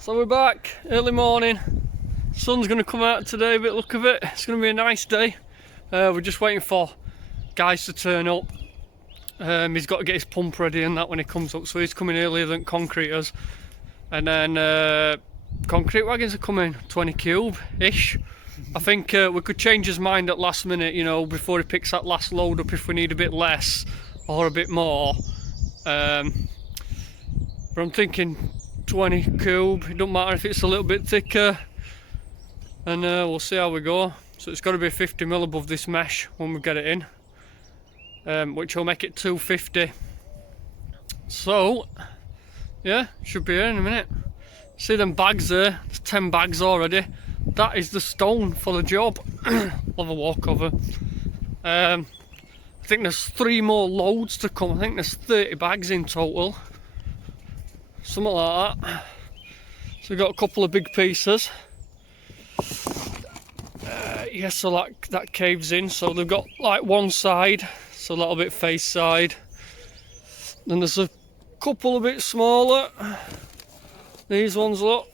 So we're back, early morning. Sun's going to come out today, but look of it, it's going to be a nice day. We're just waiting for guys to turn up. He's got to get his pump ready and that when he comes up, so he's coming earlier than concreters. And then concrete wagons are coming, 20 cube-ish. I think we could change his mind at last minute, you know, before he picks that last load up if we need a bit less or a bit more. But I'm thinking 20 cube, it don't matter if it's a little bit thicker, and we'll see how we go. So it's got to be 50mm above this mesh when we get it in, which will make it 250. So yeah, should be here in a minute. See them bags there, there's 10 bags already. That is the stone for the job. I'll have a walk over. I think there's 3 more loads to come. I think there's 30 bags in total, something like that. So we've got a couple of big pieces. Yeah, so that caves in. So they've got like one side, so a little bit face side. Then there's a couple a bit smaller. These ones, look.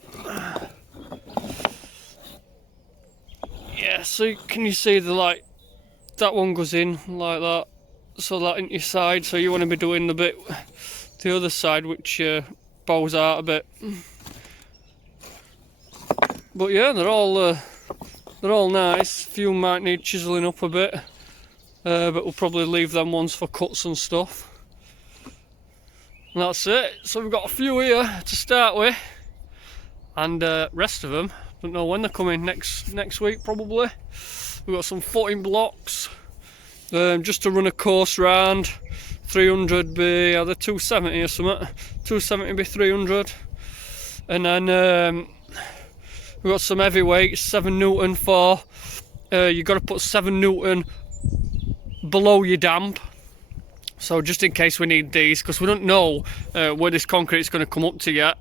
Yeah, so can you see that one goes in like that, so that into your side, so you want to be doing the other side which bows out a bit. But yeah, they're all nice. A few might need chiselling up a bit, but we'll probably leave them ones for cuts and stuff. And that's it. So we've got a few here to start with, and rest of them, don't know when they're coming, next week probably. We've got some footing blocks, just to run a course round. 300 be either 270 or something. 270 be 300. And then we've got some heavyweights, 7 Newton for, you've got to put 7 Newton below your damp. So just in case we need these, because we don't know where this concrete is going to come up to yet.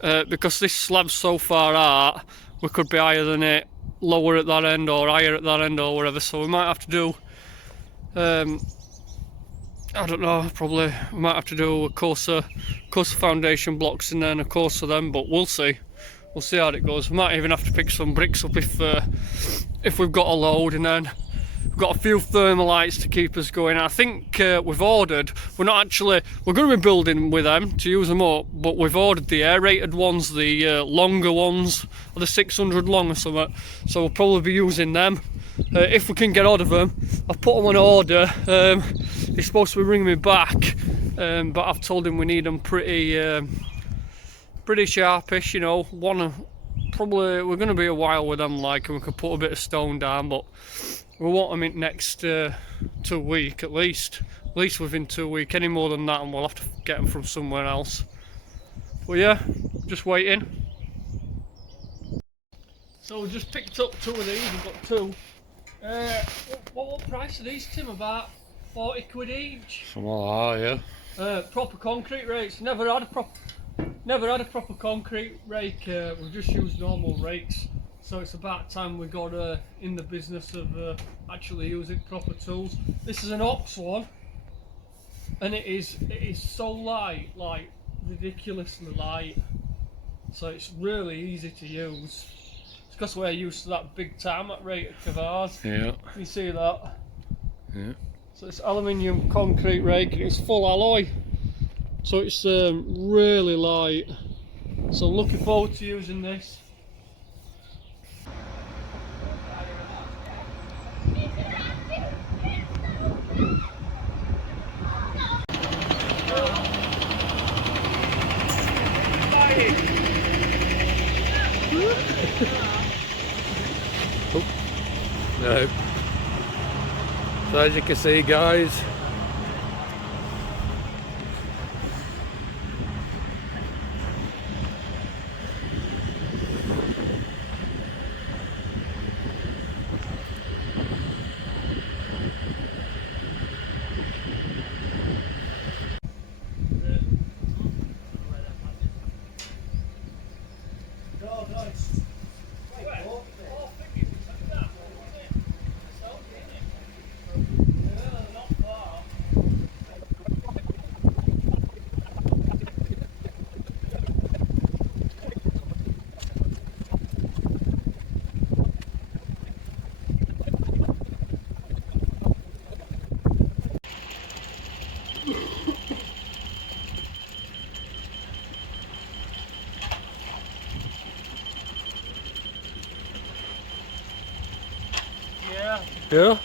Because this slab's so far out, we could be higher than it, lower at that end or higher at that end or whatever. So we might have to do, I don't know, probably we might have to do a coarser foundation blocks and then a course of them, but we'll see. We'll see how it goes. We might even have to pick some bricks up if we've got a load, and then we've got a few thermalites to keep us going. I think we've ordered, we're going to be building with them to use them up, but we've ordered the aerated ones, the longer ones, or the 600 long or something, so we'll probably be using them. If we can get hold of them. I've put them on order. He's supposed to be bringing me back, but I've told him we need them pretty sharpish, you know. Probably we're going to be a while with them, and we could put a bit of stone down, but we want them in next 2 weeks at least within 2 weeks. Any more than that and we'll have to get them from somewhere else. But yeah, just waiting. So we just picked up 2 of these. We've got 2. What price are these, Tim? About 40 quid each? Something like that, yeah. Proper concrete rakes. Never had a proper concrete rake. We've just used normal rakes. So it's about time we got in the business of actually using proper tools. This is an Ox one, and it is so light, like ridiculously light. So it's really easy to use. It's because we're used to that big tarmac rake of ours. Yeah. You see that? Yeah. So it's aluminium concrete rake, and it's full alloy. So it's really light. So I'm looking forward to using this. Oh, no. So as you can see, guys, Yeah.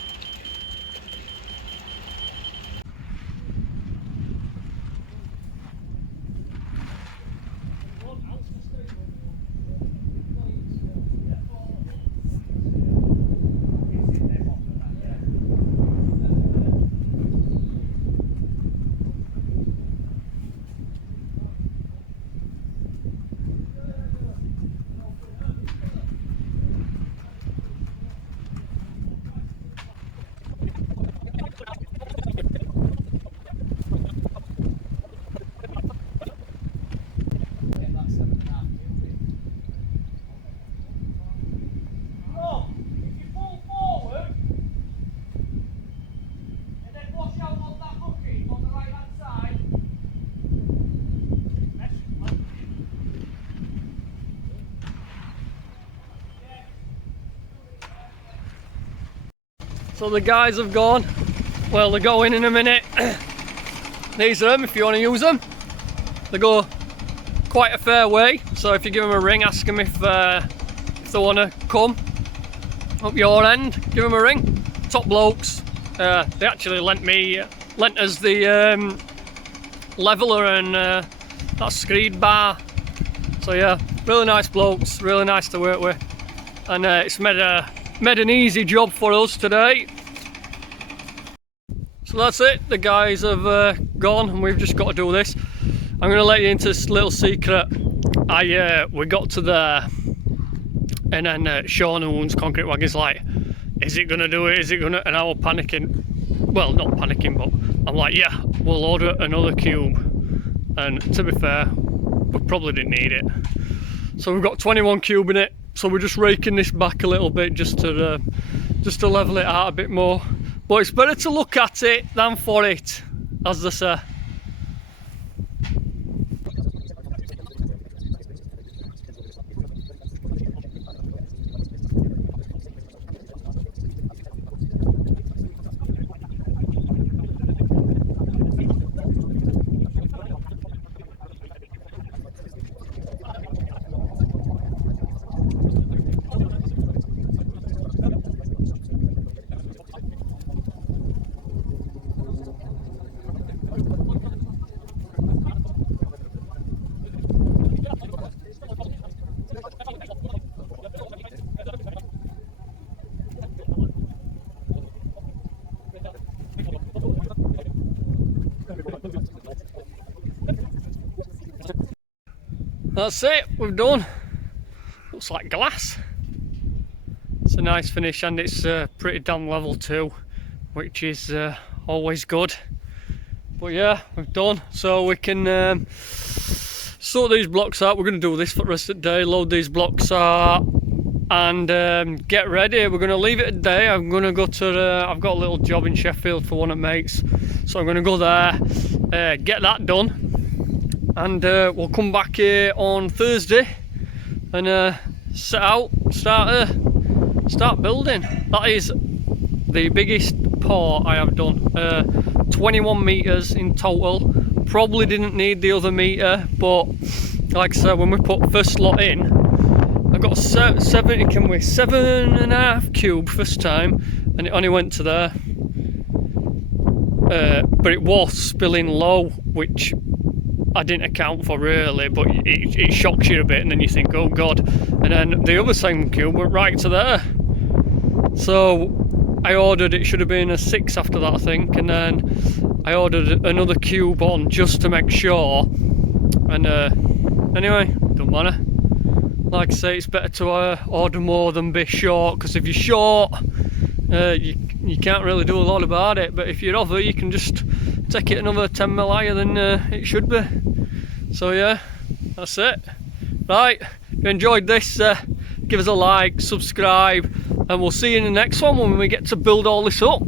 So the guys have gone. Well, they're going in a minute. These are them if you want to use them. They go quite a fair way, so if you give them a ring, ask them if they want to come up your end, give them a ring. Top blokes. They actually lent us the leveler and that screed bar. So yeah, really nice blokes, really nice to work with, and it's made an easy job for us today. So that's it, the guys have gone and we've just got to do this. I'm going to let you into this little secret. We got to there and then Sean, who owns Concrete Wagon's like, is it going to do it, is it going to, and I was panicking. Well, not panicking, but I'm like, yeah, we'll order another cube. And to be fair, we probably didn't need it. So we've got 21 cube in it, so we're just raking this back a little bit just to level it out a bit more. But it's better to look at it than for it, as they say. That's it, we've done. Looks like glass. It's a nice finish and it's pretty damn level too, which is always good. But yeah, we've done. So we can sort these blocks out. We're going to do this for the rest of the day, load these blocks out and get ready. We're going to leave it a day. I'm going to go to I've got a little job in Sheffield for one of mates, so I'm going to go there, get that done, and we'll come back here on Thursday and set out, start building. That is the biggest part I have done. 21 meters in total. Probably didn't need the other meter, but like I said, when we put first lot in, I got 7.5 cube first time, and it only went to there. But it was spilling low, which I didn't account for really, but it shocks you a bit and then you think, oh god. And then the other 7 cube went right to there. So I ordered, it should have been a 6 after that I think, and then I ordered another cube on just to make sure. And anyway, don't matter. Like I say, it's better to order more than be short, because if you're short, you can't really do a lot about it. But if you're over, you can just take it another 10 mil higher than it should be. So yeah, that's it. Right, if you enjoyed this, give us a like, subscribe, and we'll see you in the next one when we get to build all this up.